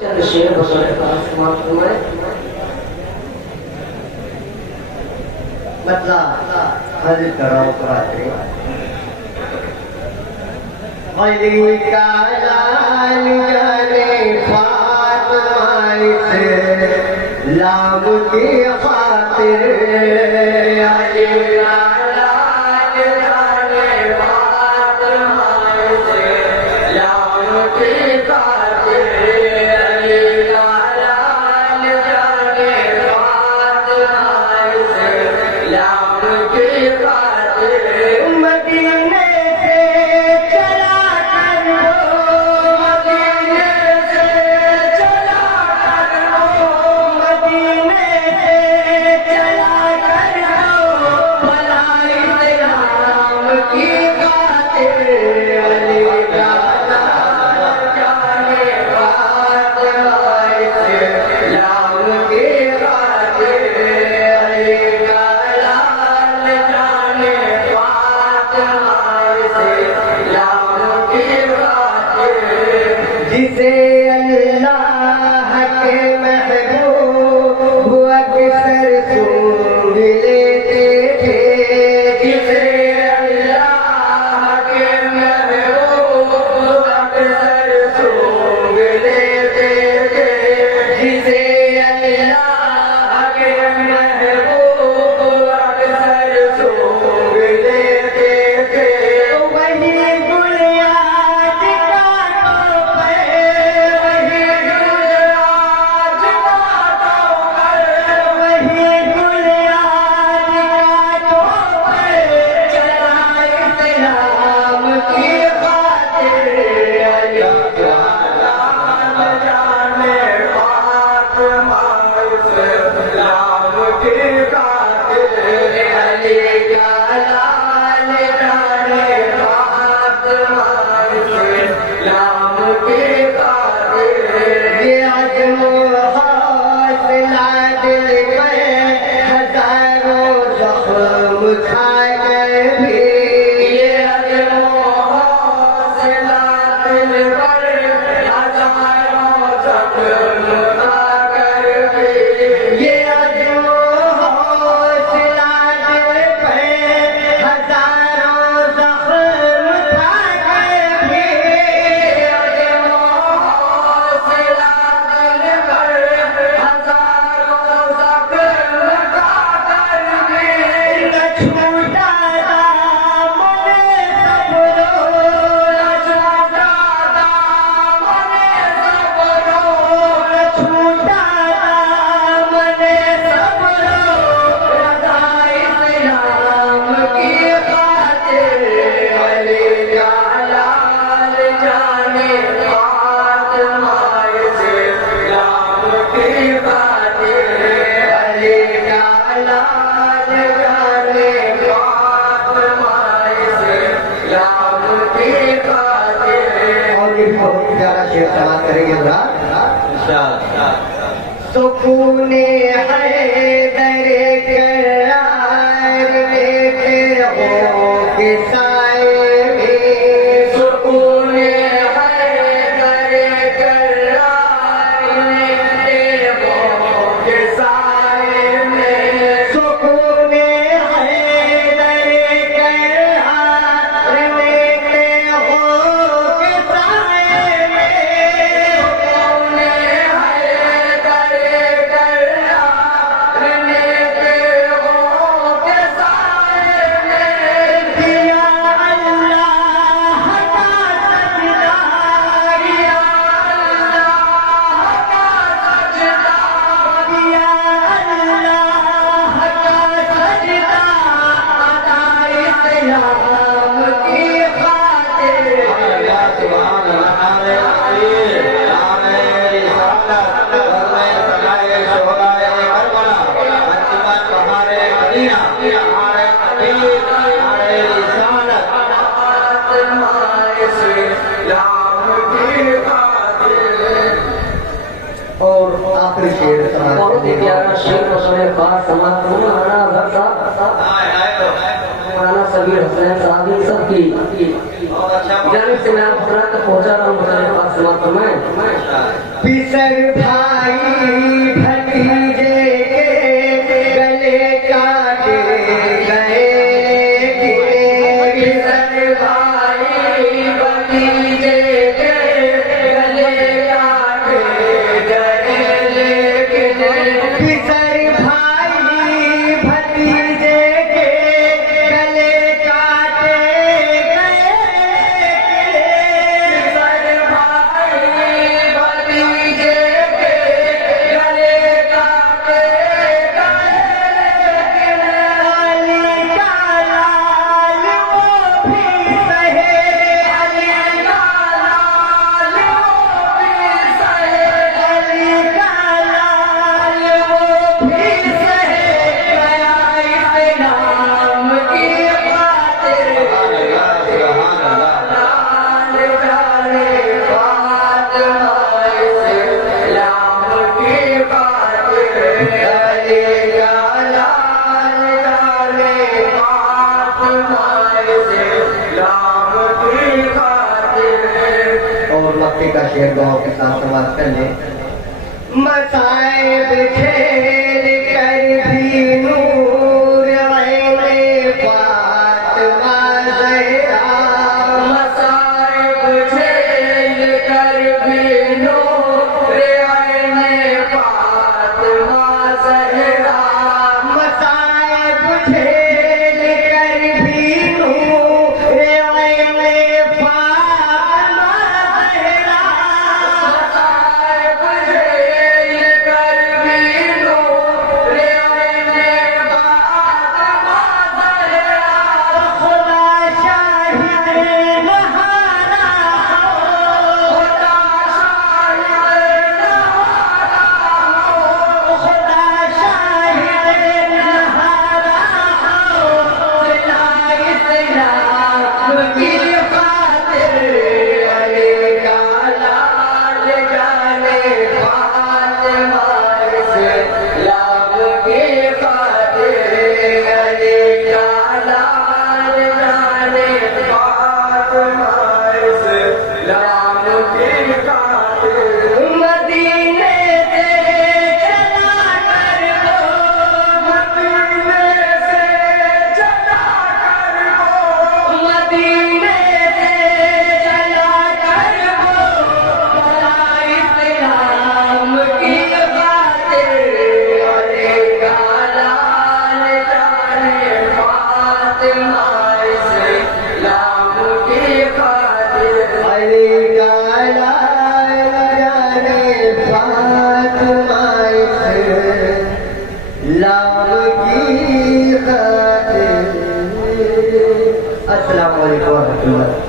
चंद शेर बसरे का समाप्त हुए बदला हज करो प्राते वली का लाल जाने फातिमा से लाभ की खातिर अली का लाल जाने फातिमा से लाभ की खातिर अली का लाल जाने फातिमा से लाभ की खातिर मदीने से चला कर दो मदीने से चला कर दो मदीने से चला कर दो भलाई इस्लाम की खातिर अली का लाल जाने फातिमा से लाभ की खातिर अली का लाल जाने फातिमा से लाभ की खातिर जिसे अल्लाह के महबूब अक्सर सूंघ लेते थे जिसे अल्लाह के महबूब अक्सर सूंघ लेते थे जिसे अल्लाह के महबूब अक्सर सूंघ लेते थे वही गुल आज कांटों पर वही गुल आज कांटों पर वही गुल आज कांटों पर चला इस्लाम की खातिर अली का लाल जाने फातिमा से लाभ की खातिर अली का लाल जाने फातिमा से लाभ की खातिर ये अज़्म हौसला दिल में हजारों ज़ख्म खाए गए भी ये अज़्म हौसला दिल पर हजारों ज़ख्म खा कर भी ये अज़्म हौसला दिल पर हजारों ज़ख्म खा कर भी ये अज़्म हौसला दिल पर हजारों ज़ख्म खा कर भी न छूटा दामन सबरो न छूटा दामन सबरो न छूटा दामन सबरो रज़ा इस्लाम की खातिर अली का लाल जाने फातिमा से लाभ की खातिर अली का लाल जाने फातिमा से लाभ की खातिर और ये बहुत प्यारा शेर चला करेंगे सुकूने हैदर करार लेते हो कि साए में सुकूने हैदर करार लेते हो कि साए में सुकूने हैदर करार लेते हो कि साए में सुकूने हैदर करार लेते हो कि साए में दिया अल्लाह का सजदा दिया अल्लाह का सजदा दिया अल्लाह का सजदा अता इस्लाम की खातिर अल्लाह सुभान अल्लाह और आखिरी शेर बहुत ही प्यारा शेर बसरे का समाप्त हुआ। मौलाना भरसा मौलाना अमीर हुसैन साहब सबकी जानिब से मैं आपको तक पहुंचा रहा हूँ। बताने बात समाप्त में पिसर भाई भतीजे के गले काटे गए, पिसर भाई भतीजे के गले काटे गए, लेकिन पिसर भाई भतीजे के गले काटे गए, पिसर भाई भतीजे के गले काटे गए, अली का लाल वो भी सहे, अली का लाल वो भी सहे, अली का लाल वो भी सहे, गया इस नाम की खातिर, लाल जाने फातिमा इस्लाम की खातिर, अली का लाल जाने फातिमा इस्लाम की खातिर। और मक्के का शेर गाँव के साथ समाप्त कर ले। मसाइब खेल कर भी नूर आए फातिमा ज़हरा, मसाइब खेल कर भी नूर आए फातिमा ज़हरा, मसाइब खेल कर भी नूर आए फातिमा ज़हरा, मसाइब खेल कर भी नूर आए फातिमा ज़हरा, खुदा शाहिद नहारा हो, खुदा शाहिद नहारा हो, खुदा शाहिद नहारा हो, सिलाई इस्लाम की खातिर, अली का लाल जाने फातिमा इस्लाम की खातिर, अली का लाल जाने फातिमा इस्लाम की खातिर। मदीने से चला कर वो, मदीने से चला कर वो, मदीने से चला कर वो, बड़ा इस्लाम की खातिर, अली का लाल जाने फातिमा इस्लाम की खातिर, अली का लाल जाने फातिमा इस्लाम की खातिर। अस्सलाम वालेकुम व रहमतुल्लाह।